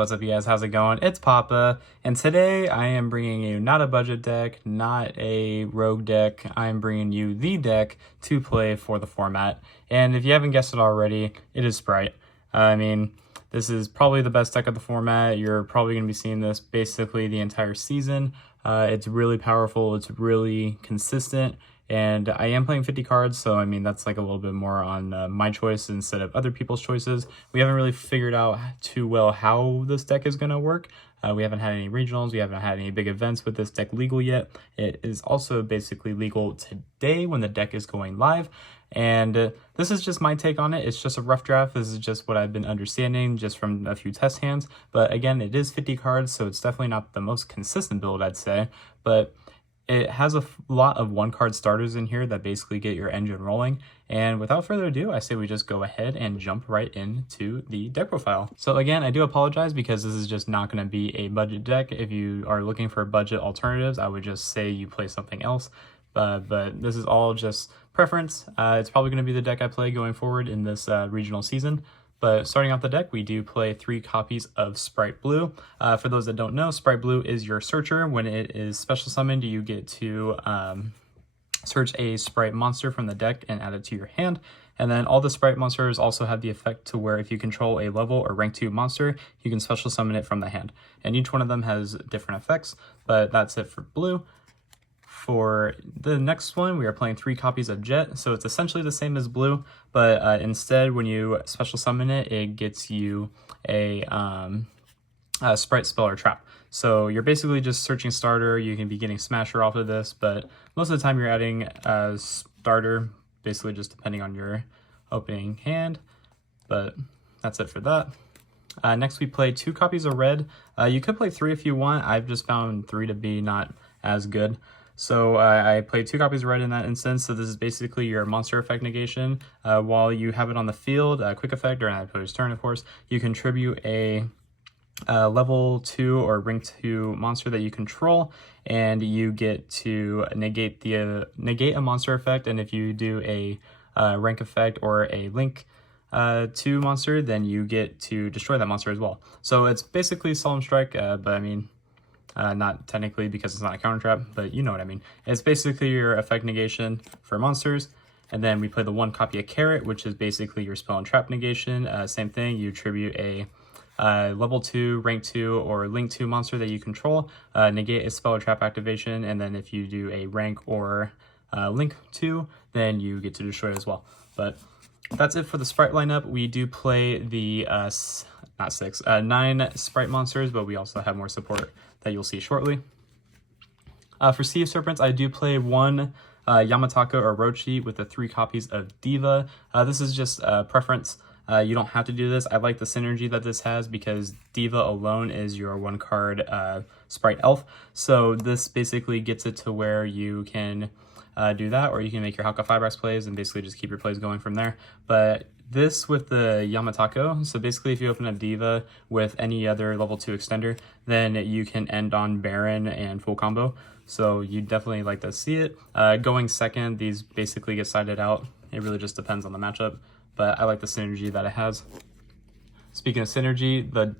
what's up you guys, how's it going? It's Papa, and today I am bringing you not a budget deck, not a rogue deck, I'm bringing you the deck to play for the format. And if you haven't guessed it already, it is Spright. This is probably the best deck of the format. You're probably going to be seeing this basically the entire season. It's really powerful, it's really consistent, and I am playing 50 cards, so that's like a little bit more on my choice instead of other people's choices. We haven't really figured out too well how this deck is going to work. We haven't had any regionals, we haven't had any big events with this deck legal yet. It is also basically legal today when the deck is going live. And this is just my take on it. It's just a rough draft. This is just what I've been understanding just from a few test hands. But again, it is 50 cards, so it's definitely not the most consistent build, I'd say. But it has a lot of one-card starters in here that basically get your engine rolling. And without further ado, I say we just go ahead and jump right into the deck profile. So again, I do apologize because this is just not going to be a budget deck. If you are looking for budget alternatives, I would just say you play something else. But this is all just preference. It's probably going to be the deck I play going forward in this regional season. But starting off the deck, we do play 3 copies of Spright Blue. For those that don't know, Spright Blue is your searcher. When it is special summoned, you get to search a Spright monster from the deck and add it to your hand. And then all the Spright monsters also have the effect to where if you control a level or rank 2 monster, you can special summon it from the hand. And each one of them has different effects, but that's it for blue. For the next one, we are playing 3 copies of Jet, so it's essentially the same as blue, but instead when you special summon it, it gets you a Spright spell or trap. So you're basically just searching starter. You can be getting Smasher off of this, but most of the time you're adding a starter, basically just depending on your opening hand, but that's it for that. Next we play 2 copies of red. You could play 3 if you want. I've just found 3 to be not as good. So I played 2 copies of red in that instance. So this is basically your monster effect negation. While you have it on the field, quick effect during the opponent's turn, of course, you contribute a level 2 or rank 2 monster that you control, and you get to negate a monster effect. And if you do a rank effect or a link 2 monster, then you get to destroy that monster as well. So it's basically Solemn Strike, but not technically because it's not a counter trap, but you know what I mean. It's basically your effect negation for monsters. And then we play the 1 copy of Carrot, which is basically your spell and trap negation. Same thing, you tribute a level 2, rank 2, or link 2 monster that you control, negate a spell or trap activation, and then if you do a rank or link 2, then you get to destroy it as well. But that's it for the Spright lineup. We do play the 9 Spright monsters, but we also have more support that you'll see shortly. For Sea of Serpents, I do play 1 Yamatako or Orochi with the 3 copies of Diva. This is just preference. You don't have to do this. I like the synergy that this has because Diva alone is your 1-card Spright elf. So this basically gets it to where you can do that, or you can make your Haka Fibrax plays and basically just keep your plays going from there. But this with the Yamatako, so basically if you open up Diva with any other level 2 extender, then you can end on Baron and full combo. So you definitely like to see it. Going second, these basically get sided out. It really just depends on the matchup, but I like the synergy that it has. Speaking of synergy, the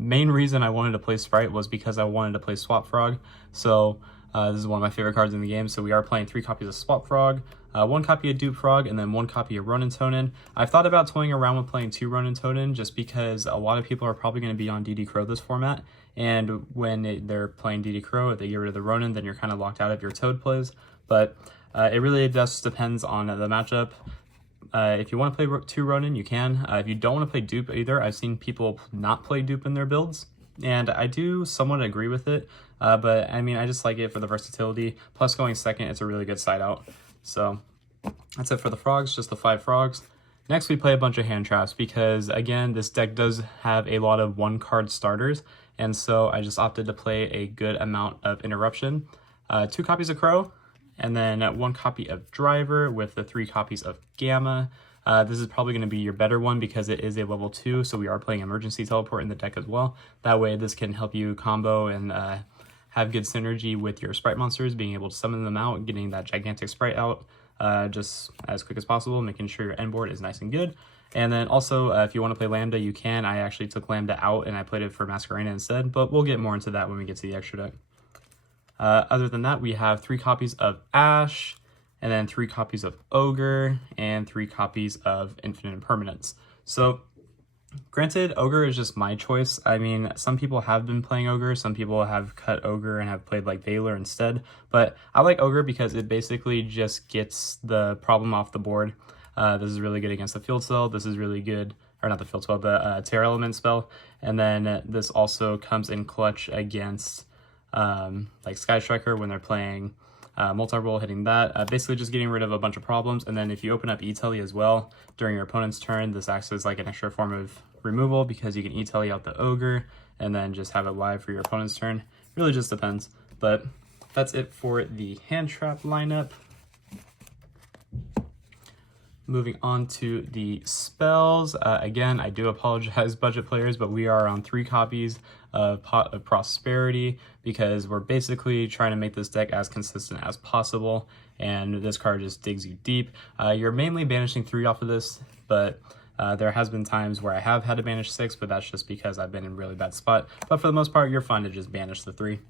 main reason I wanted to play Spright was because I wanted to play Swap Frog. So this is one of my favorite cards in the game. So we are playing 3 copies of Swap Frog, 1 copy of Dupe Frog, and then 1 copy of Ronin Tonin. I've thought about toying around with playing 2 Ronin Tonin just because a lot of people are probably going to be on DD Crow this format. And when they're playing DD Crow, if they get rid of the Ronin, then you're kind of locked out of your Toad plays. But it really just depends on the matchup. If you want to play 2 Ronin, you can. If you don't want to play Dupe either, I've seen people not play Dupe in their builds, and I do somewhat agree with it, but I just like it for the versatility. Plus going second, it's a really good side out. So that's it for the frogs, just the 5 frogs. Next we play a bunch of hand traps because again, this deck does have a lot of 1-card starters, and so I just opted to play a good amount of interruption. 2 copies of Crow, and then 1 copy of Driver with the 3 copies of Gamma. This is probably going to be your better one because it is a level 2, so we are playing Emergency Teleport in the deck as well. That way this can help you combo and have good synergy with your Spright monsters, being able to summon them out, getting that gigantic Spright out. just as quick as possible, making sure your end board is nice and good. And then also, if you want to play Lambda, you can. I actually took Lambda out and I played it for Masquerena instead, but we'll get more into that when we get to the extra deck. Other than that, we have 3 copies of Ash, and then 3 copies of Ogre, and 3 copies of Infinite Impermanence. So, granted, Ogre is just my choice. I mean, some people have been playing Ogre, some people have cut Ogre and have played like Valor instead, but I like Ogre because it basically just gets the problem off the board. This is really good against the field spell. This is really good, or not the field spell, the Terror Element spell. And then this also comes in clutch against like Sky Striker when they're playing multi-roll, hitting that. Basically just getting rid of a bunch of problems. And then if you open up E-Telly as well during your opponent's turn, this acts as like an extra form of removal because you can E-Telly out the Ogre and then just have it live for your opponent's turn. Really just depends. But that's it for the hand trap lineup. Moving on to the spells. Again, I do apologize, budget players, but we are on 3 copies of Pot of Prosperity because we're basically trying to make this deck as consistent as possible, and this card just digs you deep. You're mainly banishing 3 off of this, but there has been times where I have had to banish 6, but that's just because I've been in a really bad spot. But for the most part, you're fine to just banish the 3.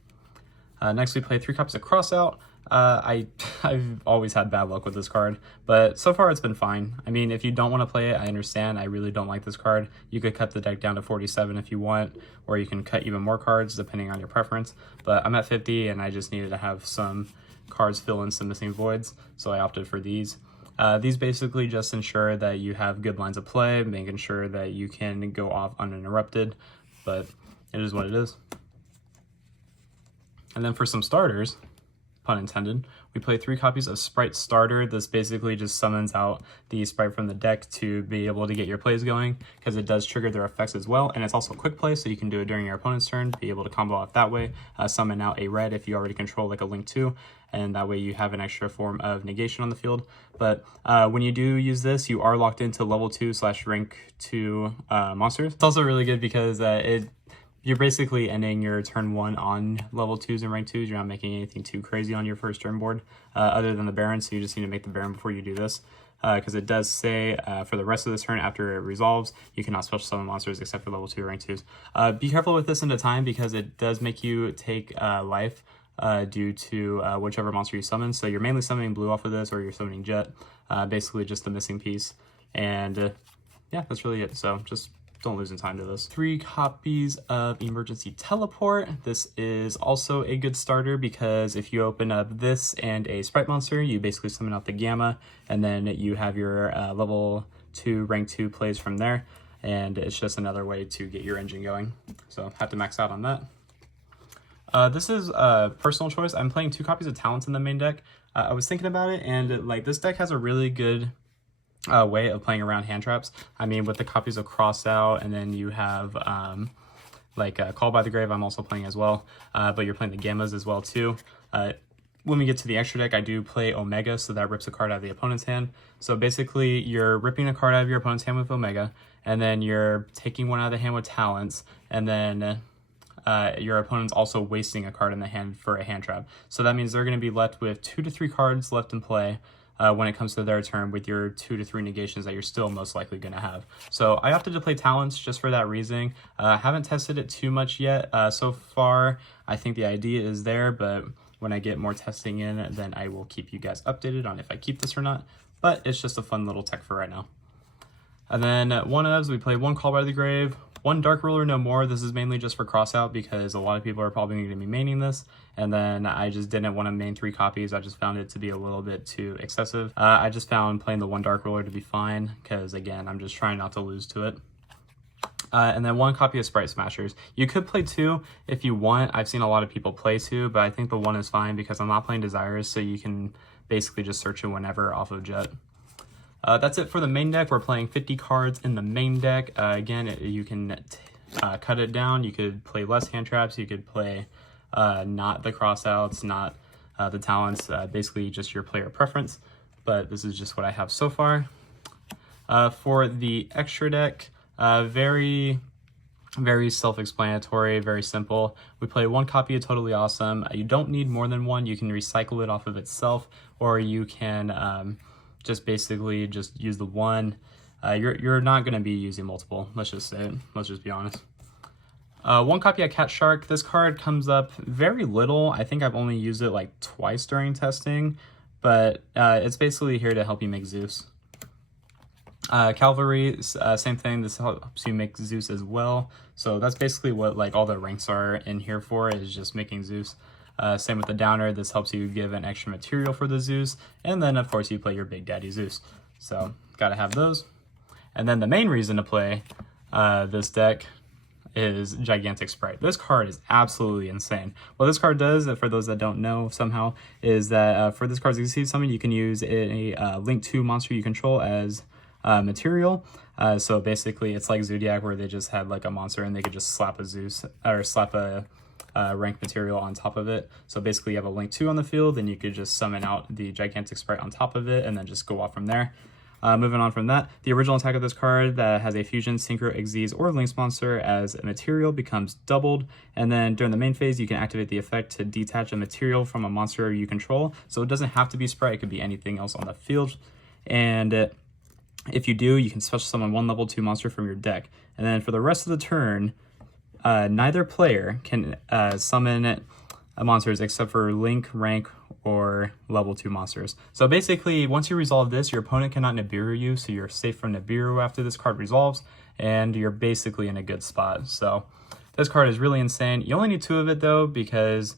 Next, we play 3 copies of Crossout. I've always had bad luck with this card, but so far it's been fine. I mean, if you don't want to play it, I understand. I really don't like this card. You could cut the deck down to 47 if you want, or you can cut even more cards depending on your preference. But I'm at 50 and I just needed to have some cards fill in some missing voids, so I opted for these. These basically just ensure that you have good lines of play, making sure that you can go off uninterrupted, but it is what it is. And then for some starters, pun intended, we play 3 copies of Spright Starter. This basically just summons out the Spright from the deck to be able to get your plays going, because it does trigger their effects as well, and it's also quick play, so you can do it during your opponent's turn, be able to combo off that way, summon out a red if you already control like a Link 2, and that way you have an extra form of negation on the field. But when you do use this, you are locked into level 2/rank 2 monsters. It's also really good because you're basically ending your turn 1 on level 2s and rank 2s. You're not making anything too crazy on your first turn board other than the Baron, so you just need to make the Baron before you do this. Because it does say for the rest of this turn after it resolves, you cannot special summon monsters except for level 2 or rank 2s. Be careful with this into time because it does make you take life due to whichever monster you summon. So you're mainly summoning blue off of this, or you're summoning Jet, basically just the missing piece. And yeah, that's really it. So just don't lose in time to this. 3 copies of Emergency Teleport. This is also a good starter because if you open up this and a Spright monster, you basically summon out the Gamma, and then you have your level 2, rank 2 plays from there, and it's just another way to get your engine going. So have to max out on that. This is a personal choice. I'm playing 2 copies of Talents in the main deck. I was thinking about it, and like this deck has a really good way of playing around hand traps. I mean, with the copies of Crossout, and then you have Call by the Grave I'm also playing as well, but you're playing the Gammas as well too. When we get to the extra deck, I do play Omega, so that rips a card out of the opponent's hand. So basically, you're ripping a card out of your opponent's hand with Omega, and then you're taking one out of the hand with Talents, and then your opponent's also wasting a card in the hand for a hand trap. So that means they're going to be left with 2 to 3 cards left in play when it comes to their turn with your 2 to 3 negations that you're still most likely going to have. So I opted to play Talents just for that reason. Haven't tested it too much yet. So far, I think the idea is there, but when I get more testing in, then I will keep you guys updated on if I keep this or not. But it's just a fun little tech for right now. And then one ofs, we play 1 Call by the Grave, 1 Dark Ruler No More. This is mainly just for Crossout because a lot of people are probably going to be maining this, and then I just didn't want to main 3 copies. I just found it to be a little bit too excessive. I just found playing the 1 Dark Ruler to be fine because, again, I'm just trying not to lose to it. And then 1 copy of Spright Smashers. You could play 2 if you want. I've seen a lot of people play 2, but I think the 1 is fine because I'm not playing Desires, so you can basically just search it whenever off of Jet. That's it for the main deck. We're playing 50 cards in the main deck. Again, you can cut it down. You could play less hand traps. You could play not the Crossouts, not the Talents, basically just your player preference. But this is just what I have so far. For the extra deck, very Very self-explanatory, very simple. We play one copy of Totally Awesome. You don't need more than one. You can recycle it off of itself, or you can just basically just use the one. You're not going to be using multiple. Let's just say it. Let's just be honest. One copy of Cat Shark. This card comes up very little. I think I've only used it like twice during testing, but it's basically here to help you make Zeus. Cavalry, same thing. This helps you make Zeus as well. So that's basically what like all the ranks are in here for, is just making Zeus. Same with the Downer. This helps you give an extra material for the Zeus. And then of course you play your Big Daddy Zeus. So gotta have those. And then the main reason to play this deck is Gigantic Spright. This card is absolutely insane. What this card does, for those that don't know somehow, is that for this card's succeed summon, you can use a link to monster you control as material. So basically it's like Zodiac, where they just had like a monster and they could just slap a Zeus or slap a ranked material on top of it. So basically you have a link 2 on the field and you could just summon out the Gigantic Spright on top of it and then just go off from there. Moving on from that, the original attack of this card that has a fusion, synchro, Xyz, or Lynx monster as a material becomes doubled, and then during the main phase you can activate the effect to detach a material from a monster you control. So it doesn't have to be Spright, it could be anything else on the field. And if you do, you can special summon one level 2 monster from your deck. And then for the rest of the turn, neither player can summon monsters except for Link, Rank, or level 2 monsters. So basically, once you resolve this, your opponent cannot Nibiru you, so you're safe from Nibiru after this card resolves, and you're basically in a good spot. So this card is really insane. You only need 2 of it though, because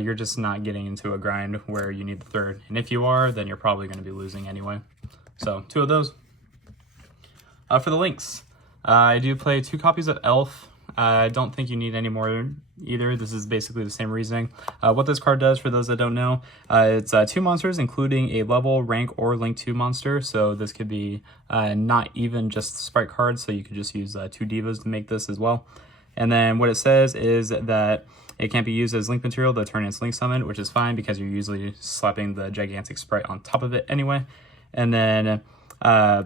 you're just not getting into a grind where you need the 3rd. And if you are, then you're probably going to be losing anyway. So 2 of those. For the links, I do play 2 copies of Elf. I don't think you need any more either. This is basically the same reasoning. What this card does, for those that don't know, it's 2 monsters, including a level, rank, or link 2 monster. So this could be not even just Spright cards, so you could just use 2 divas to make this as well. And then what it says is that it can't be used as link material the turn it's link summoned, which is fine because you're usually slapping the Gigantic Spright on top of it anyway. And then my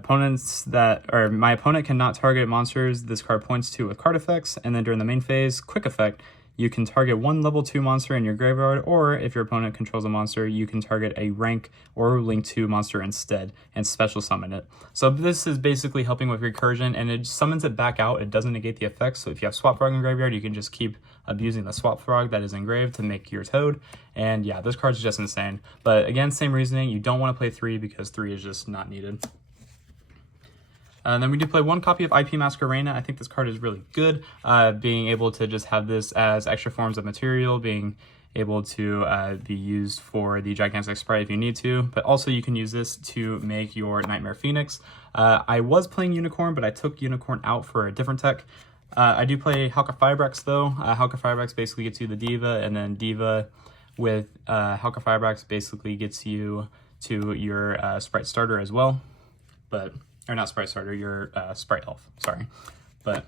opponent cannot target monsters this card points to with card effects. And then during the main phase, quick effect, you can target one level 2 monster in your graveyard, or if your opponent controls a monster, you can target a rank or link 2 monster instead and special summon it. So this is basically helping with recursion, and it summons it back out. It doesn't negate the effects. So if you have Swap Frog in graveyard, you can just keep abusing the Swap Frog that is engraved to make your Toad. And yeah, this card's just insane. But again, same reasoning. You don't want to play 3 because 3 is just not needed. And then we do play 1 copy of IP Masquerena. I think this card is really good. Being able to just have this as extra forms of material, being able to be used for the Gigantic Spright if you need to, but also you can use this to make your Nightmare Phoenix. I was playing Unicorn, but I took Unicorn out for a different tech. I do play Halka Firebrax though. Halka Firebrax basically gets you the Diva, and then Diva with Halka Firebrax basically gets you to your Spright starter as well. Or not Spright starter, your Spright Elf, sorry. But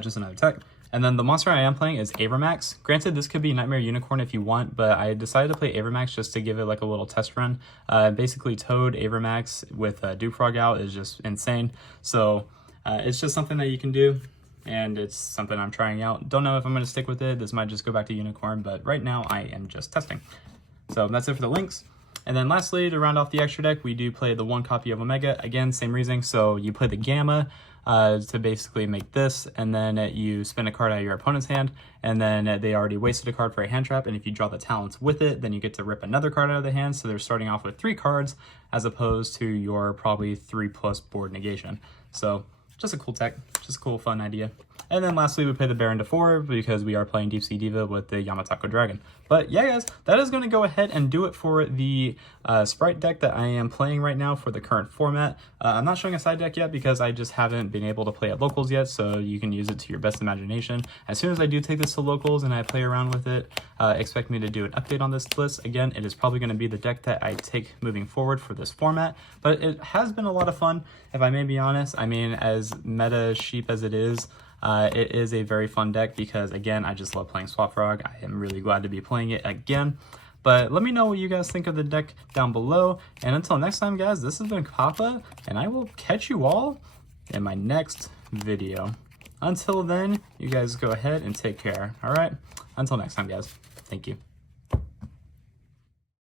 just another tech. And then the monster I am playing is Avermax. Granted, this could be Nightmare Unicorn if you want, but I decided to play Avermax just to give it like a little test run. Basically, Toad Avermax with Duke Frog out is just insane. So it's just something that you can do, and it's something I'm trying out. Don't know if I'm going to stick with it. This might just go back to Unicorn, but right now I am just testing. So that's it for the links. And then lastly, to round off the extra deck, we do play the 1 copy of Omega. Again, same reasoning. So you play the Gamma to basically make this, and then you spin a card out of your opponent's hand, and then they already wasted a card for a hand trap, and if you draw the talents with it, then you get to rip another card out of the hand. So they're starting off with 3 cards as opposed to your probably 3+ board negation. So just a cool tech, just a cool fun idea. And then lastly, we play the Baron to 4 because we are playing Deep Sea Diva with the Yamatako Dragon. But yeah, guys, that is going to go ahead and do it for the Spright deck that I am playing right now for the current format. I'm not showing a side deck yet because I just haven't been able to play at locals yet, so you can use it to your best imagination. As soon as I do take this to locals and I play around with it, expect me to do an update on this list. Again, it is probably going to be the deck that I take moving forward for this format, but it has been a lot of fun, if I may be honest. I mean, as meta sheep as it is a very fun deck because, again, I just love playing Swap Frog. I am really glad to be playing it again. But let me know what you guys think of the deck down below. And until next time, guys, this has been Papa, and I will catch you all in my next video. Until then, you guys go ahead and take care. All right? Until next time, guys. Thank you.